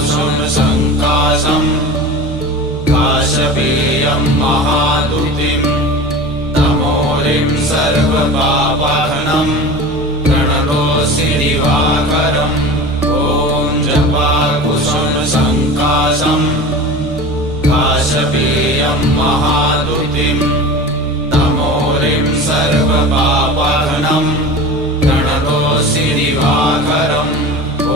कुसुमसङ्काशम् काशपेयं महादुतिं तमोरिं सर्वपापहनं प्रणतोऽसि दिवाकरम् ॐ जपा कुसुमसङ्काशम् काशपेयं महादुतिं तमोरिं सर्वपापहनं प्रणतोऽसि दिवाकरम्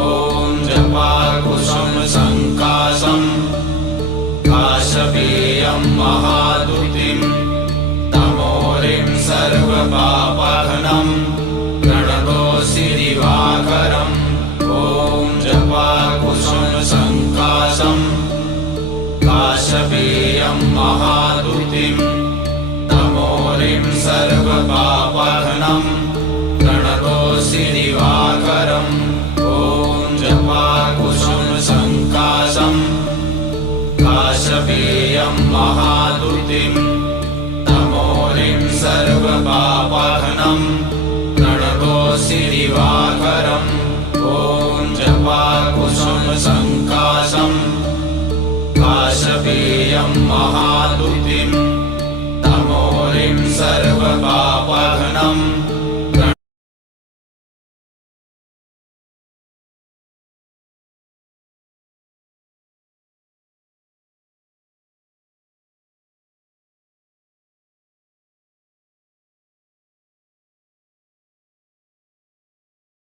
ॐ जपा कुसुमसङ्काशम् काशपेयं महादुतिं तमोरिं सर्वपापहनं प्रणतोऽसि दिवाकरम् ॐ जपा कुसुमसङ्काशम् काशपेयं महादुतिं तमोरिं सर्वपापहनं प्रणतोऽसि दिवाकरम् ॐ जपा कुसुमसङ्काशम् काशपेयं महादुतिं तमोरिं सर्वपापहनं प्रणतोऽसि दिवाकरम् ॐ जपा कुसुमसङ्काशम् काशपेयं महादुतिं तमोरिं सर्व